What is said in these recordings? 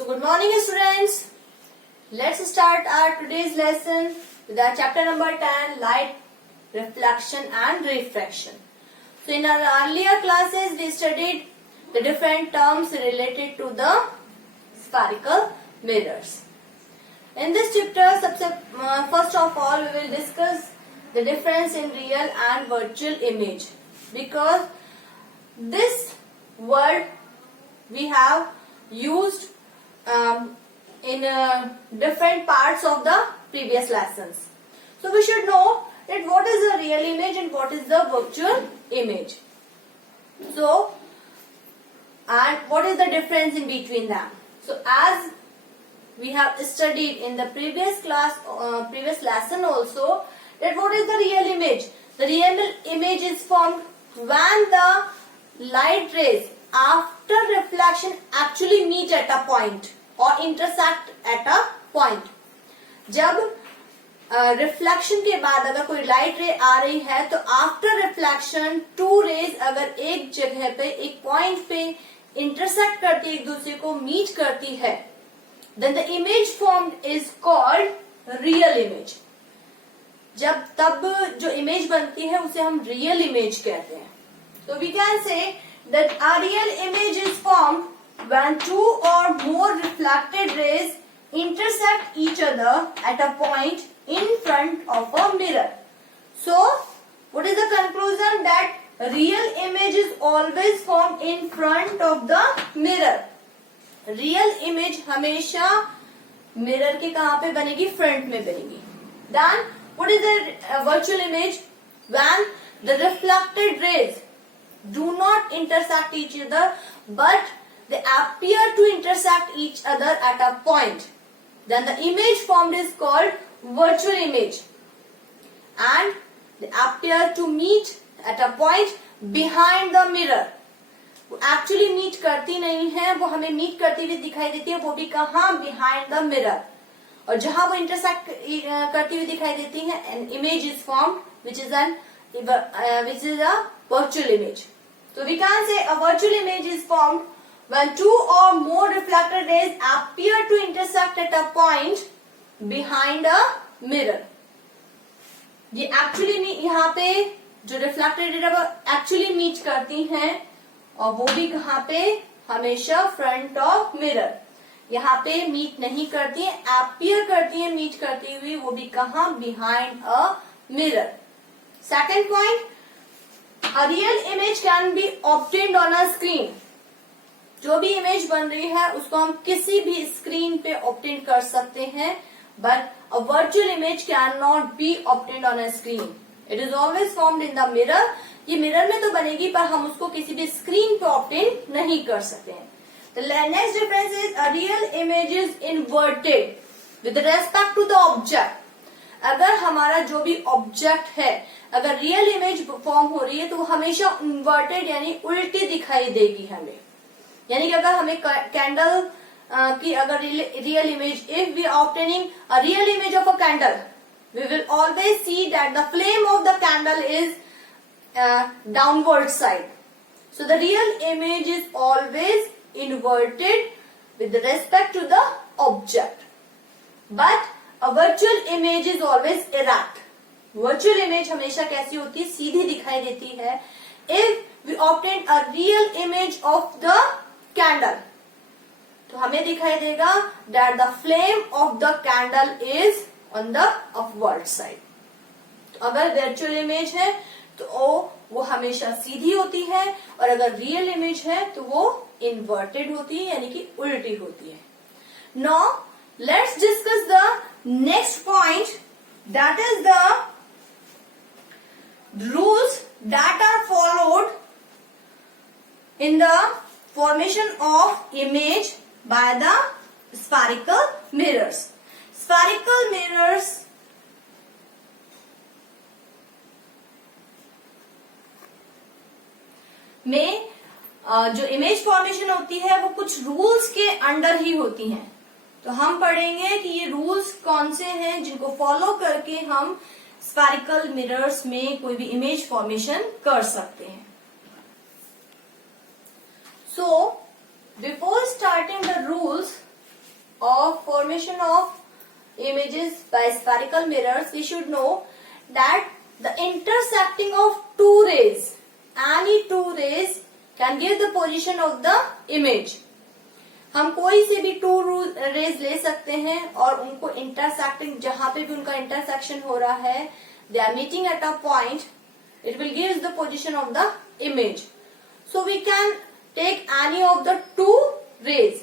So good morning students. Let's start our today's lesson with our chapter number 10, light, reflection and refraction. So in our earlier classes we studied the different terms related to the spherical mirrors. In this chapter, first of all we will discuss the difference in real and virtual image, because this word we have used in different parts of the previous lessons. So we should know that what is the real image and what is the virtual image. So, and what is the difference in between them. So as we have studied in the previous class, previous lesson also, that what is the real image. The real image is formed when the light rays after reflection actually meet at a point or intersect at a point. जब reflection के बाद अगर कोई light ray आ रही है तो after reflection to raise अगर एक जगह पे एक पॉइंट पे इंटरसेक्ट करती एक दूसरे को मीट करती है, then the image formed is called real image. जब तब जो इमेज बनती है उसे हम रियल इमेज कहते हैं. So we can say that a real image is formed when two or more reflected rays intersect each other at a point in front of a mirror. So, what is the conclusion? That real image is always formed in front of the mirror. Real image हमेशा mirror के कहाँ पे बनेगी? Front में बनेगी. Then, what is the virtual image? When the reflected rays do not intersect each other, but they appear to intersect each other at a point, then the image formed is called virtual image, and they appear to meet at a point behind the mirror. वो actually meet करती नहीं है, वो हमें meet करती हुई दिखाई देती है, वो भी कहाँ? Behind the mirror. और जहां वो इंटरसेक्ट करती हुई दिखाई देती है, an image is formed which is a virtual image. So we can say a virtual image is formed when two or more reflected rays appear to intersect at a point behind a mirror. ये actually यहाँ पे जो reflected ray वो actually meet करती हैं, और वो भी कहाँ पे? हमेशा फ्रंट ऑफ मिरर. यहाँ पे मीट नहीं करती है, अपीयर करती है मीट करती हुई, वो भी कहाँ? Behind a mirror. Second point, a real image can be obtained on a screen. जो भी इमेज बन रही है उसको हम किसी भी स्क्रीन पे ऑब्टेन कर सकते हैं, but a virtual image can not be obtained on a screen. It is always formed in the mirror. ये मिरर में तो बनेगी पर हम उसको किसी भी स्क्रीन पे ऑब्टेन नहीं कर सकते हैं. The next difference is a real image is inverted with respect to the object. अगर हमारा जो भी ऑब्जेक्ट है, अगर रियल इमेज फॉर्म हो रही है तो वो हमेशा इन्वर्टेड यानी उल्टी दिखाई देगी हमें. यानी कि अगर हमें कैंडल की अगर real image, if we obtaining a real image of a candle, we will always see that the flame of the candle is downward side. So the real image is always inverted with respect to the object, but a virtual image is always erect. Virtual image हमेशा कैसी होती है? सीधी दिखाई देती है. If we obtain a real image of the candle, तो हमें दिखाई देगा that the flame of the candle is on the upward side. तो अगर virtual image है तो वो हमेशा सीधी होती है, और अगर रियल इमेज है तो वो इन्वर्टेड होती है यानी कि उल्टी होती है. Now let's discuss the next point, that is the rules that are followed in the formation of image by the spherical mirrors. Spherical mirrors में जो इमेज फॉर्मेशन होती है वो कुछ रूल्स के अंडर ही होती हैं. तो हम पढ़ेंगे कि ये रूल्स कौन से हैं जिनको फॉलो करके हम स्फेरिकल मिरर्स में कोई भी इमेज फॉर्मेशन कर सकते हैं. So, before starting the rules, of formation of images by spherical mirrors, we should know that the intersecting of two rays, any two rays can give the position of the image. हम कोई से भी to raise ले सकते हैं और उनको intersecting, जहां पे भी उनका इंटरसेक्शन हो रहा है, they are meeting at a point, it will give the position of the image. So we can take any of the two rays.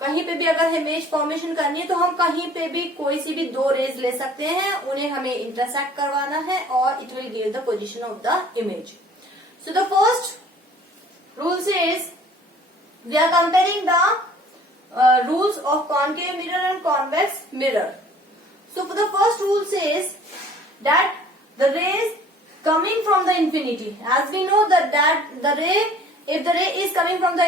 कहीं पे भी अगर इमेज फॉर्मेशन करनी है तो हम कहीं पे भी कोई सी भी दो रेज ले सकते हैं, उन्हें हमें इंटरसेक्ट करवाना है और it will give the position of the image. So the first rule says we are comparing the rules of concave mirror and convex mirror. So for the first rule says that the rays coming from the infinity, as we know that the ray, if the ray is coming from the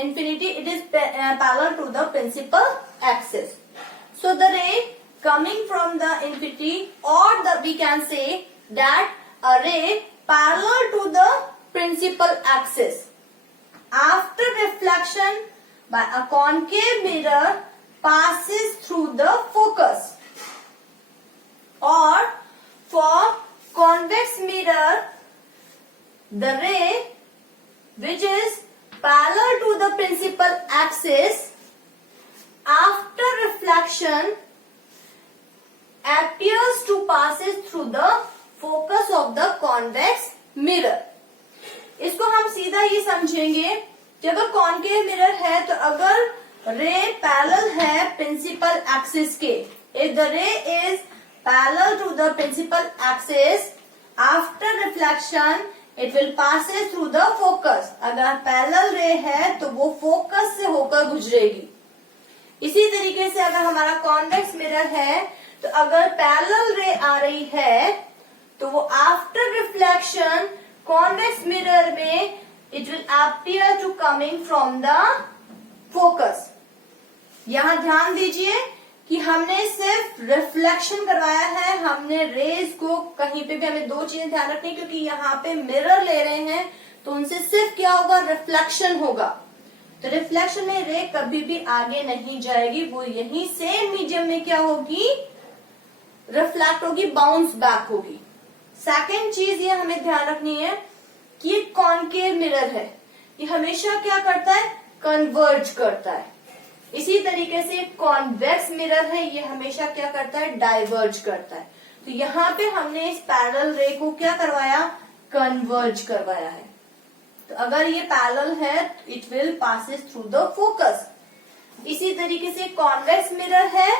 infinity, it is parallel to the principal axis. So the ray coming from the infinity, or we can say that a ray parallel to the principal axis, after reflection by a concave mirror passes through the focus, or for convex mirror, the ray which is parallel to the principal axis after reflection appears to passes through the focus of the convex mirror. इसको हम सीधा ये समझेंगे कि अगर concave mirror है तो अगर रे पैरेलल है प्रिंसिपल एक्सिस के, if the ray is parallel to the principal axis after reflection it will passes through the focus. अगर पैरेलल रे है तो वो फोकस से होकर गुजरेगी. इसी तरीके से अगर हमारा कॉन्वेक्स मिरर है तो अगर पैरेलल रे आ रही है तो वो आफ्टर रिफ्लेक्शन कॉन्वेक्स मिरर में it will appear to coming from the focus. यहां ध्यान दीजिए कि हमने सिर्फ रिफ्लेक्शन करवाया है, हमने रेज को कहीं पे भी, हमें दो चीजें ध्यान रखनी क्योंकि यहाँ पे मिरर ले रहे हैं तो उनसे सिर्फ क्या होगा, रिफ्लेक्शन होगा. तो रिफ्लेक्शन में रे कभी भी आगे नहीं जाएगी, वो यही सेम मीडियम में क्या होगी, रिफ्लेक्ट होगी, बाउंस बैक होगी. सेकेंड चीज ये हमें ध्यान रखनी है कि ये कॉन्केव मिरर है, ये हमेशा क्या करता है, कन्वर्ज करता है. इसी तरीके से कॉन्वेक्स मिरर है, ये हमेशा क्या करता है, डाइवर्ज करता है. तो यहाँ पे हमने इस पैरेलल रे को क्या करवाया, कन्वर्ज करवाया है. तो अगर ये पैरेलल है it will passes through the focus. इसी तरीके से कॉन्वेक्स मिरर है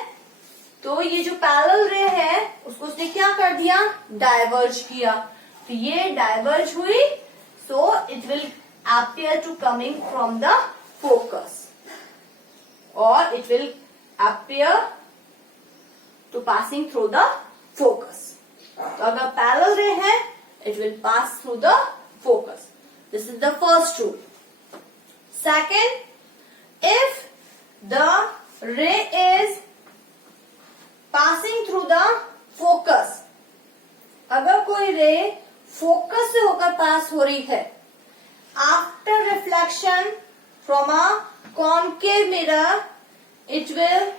तो ये जो पैरेलल रे है उसको उसने क्या कर दिया, डाइवर्ज किया. तो ये डाइवर्ज हुई, so it will appear to coming from the focus और it will appear to passing through the focus. तो अगर पैरेलल रे है it will pass through the focus. This is the first rule. Second, if the ray is passing through the focus, अगर कोई रे focus से होकर पास हो रही है, after reflection from a concave mirror, it will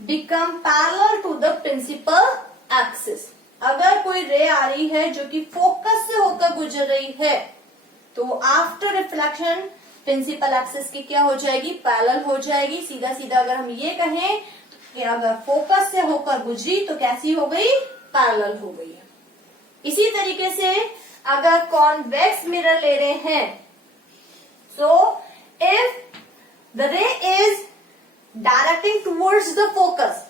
become parallel to the principal axis. अगर कोई रे आ रही है जो कि फोकस से होकर गुजर रही है तो आफ्टर रिफ्लेक्शन प्रिंसिपल एक्सिस की क्या हो जाएगी, पैरेलल हो जाएगी. सीधा सीधा अगर हम ये कहें कि अगर फोकस से होकर गुजरी तो कैसी हो गई, पैरेलल हो गई है. इसी तरीके से अगर कॉन्वेक्स मिरर ले रहे हैं, so if the ray is directing towards the focus,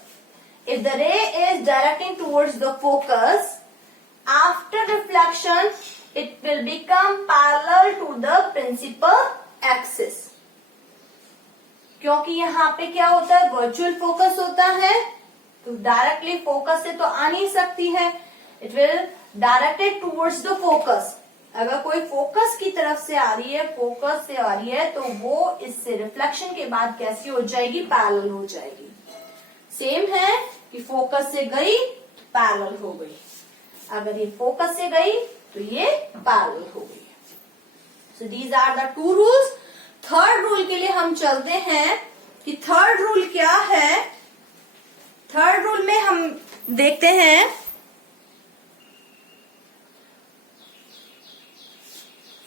if the ray is directing towards the focus after reflection it will become parallel to the principal axis. क्योंकि यहाँ पे क्या होता है, वर्चुअल फोकस होता है तो डायरेक्टली फोकस से तो आ नहीं सकती है, it will directed towards the focus. अगर कोई फोकस की तरफ से आ रही है, फोकस से आ रही है तो वो इससे रिफ्लेक्शन के बाद कैसी हो जाएगी, पैरेलल हो जाएगी. सेम है कि फोकस से गई पैरेलल हो गई, अगर ये फोकस से गई तो ये पैरेलल हो गई है. So these are the two rules. Third rule के लिए हम चलते हैं कि थर्ड रूल क्या है। थर्ड रूल में हम देखते हैं,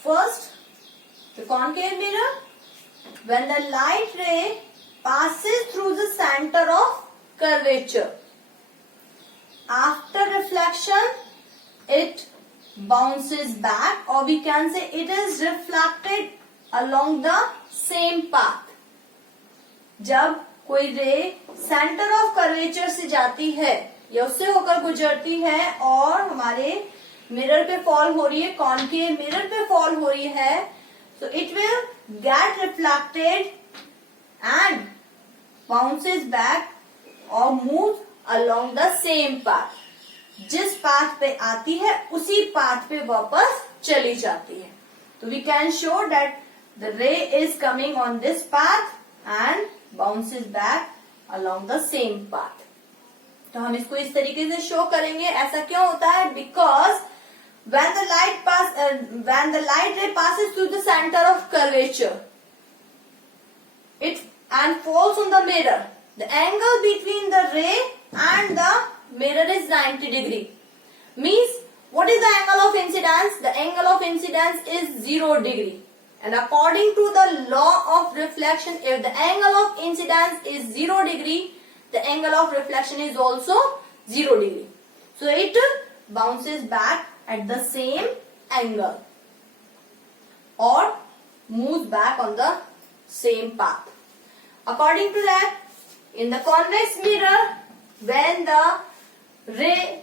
first the concave mirror, when the light रे passes through the center of curvature, after reflection it bounces back, or we can say it is reflected along the same path. जब कोई रे centre of curvature से जाती है या उससे होकर गुजरती है और हमारे मिरर पे फॉल हो रही है, कॉनकेव मिरर पे फॉल हो रही है, so it will get reflected and bounces back or moves along the same path. जिस पाथ पे आती है उसी पाथ पे वापस चली जाती है. तो we can show that the ray is coming on this path and bounces back along the same path. तो हम इसको इस तरीके से शो करेंगे. ऐसा क्यों होता है? Because when the light ray passes through the center of curvature, it and falls on the mirror, the angle between the ray and the mirror is 90 degree. Means, what is the angle of incidence? The angle of incidence is 0 degree. And according to the law of reflection, if the angle of incidence is 0 degree, the angle of reflection is also 0 degree. So it bounces back at the same angle or moves back on the same path. According to that, in the convex mirror, when the ray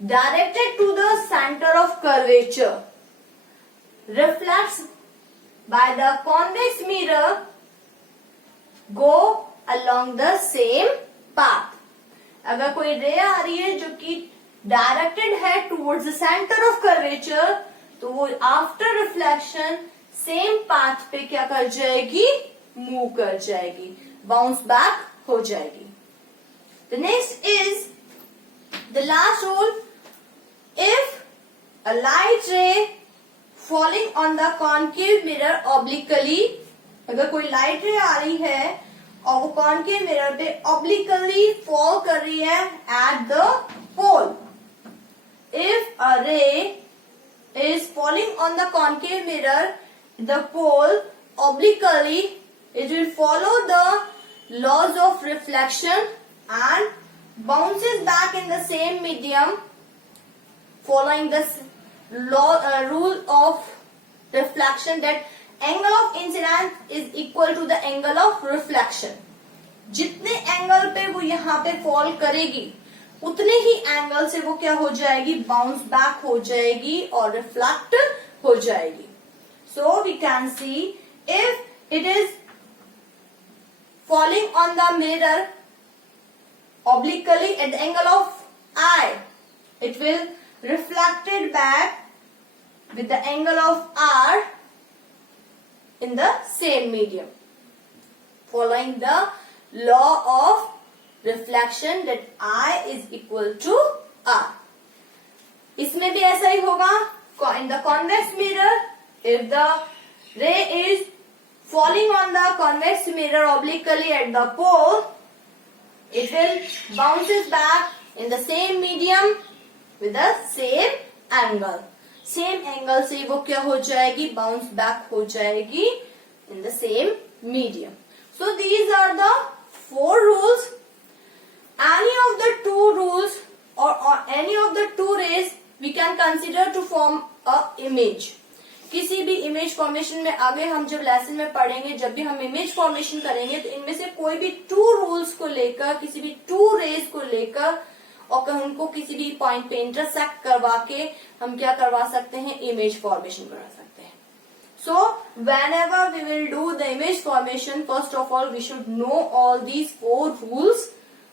directed to the center of curvature reflects by the convex mirror go along the same path. अगर कोई रे आ रही है जो कि directed है towards the centre of curvature, तो वो आफ्टर रिफ्लेक्शन सेम पाथ पे क्या कर जाएगी? मूव कर जाएगी, बाउंस बैक हो जाएगी. The next is the last rule. If a light ray falling on the concave mirror obliquely, अगर कोई लाइट रे आ रही है और वो कॉनकेव मिरर पे ऑब्लिकली फॉल कर रही है at the pole. If a ray is falling on the concave mirror, the pole obliquely, it will follow the laws of reflection and bounces back in the same medium, following this rule of reflection, that angle of incidence is equal to the angle of reflection. जितने angle पे वो यहाँ पे fall करेगी उतने ही angle से वो क्या हो जाएगी? बाउंस बैक हो जाएगी और रिफ्लेक्ट हो जाएगी. So we can see, if it is falling on the mirror obliquely at the angle of I, it will reflected back with the angle of R in the same medium, following the law of reflection, that I is equal to R. इसमें भी ऐसा ही होगा. In the convex mirror, if the ray is falling on the convex mirror obliquely at the pole, it will bounces back in the same medium with the same angle. Same angle से वो क्या हो जाएगी? Bounce back हो जाएगी in the same medium. So these are the 4 rules. Any of the 2 rules or any of the 2 rays we can consider to form a image. किसी भी image formation में आगे हम जब लेसन में पढ़ेंगे, जब भी हम इमेज फॉर्मेशन करेंगे, तो इनमें से कोई भी 2 रूल्स को लेकर, किसी भी 2 रेज को लेकर और उनको किसी भी पॉइंट पे इंटरसेक्ट करवा के हम क्या करवा सकते हैं? इमेज फॉर्मेशन करा सकते हैं. So whenever we will do the image formation, first of all we should know all these 4 rules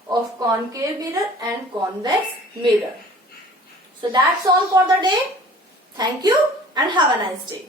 of concave mirror and convex mirror. So that's all for the day. Thank you and have a nice day.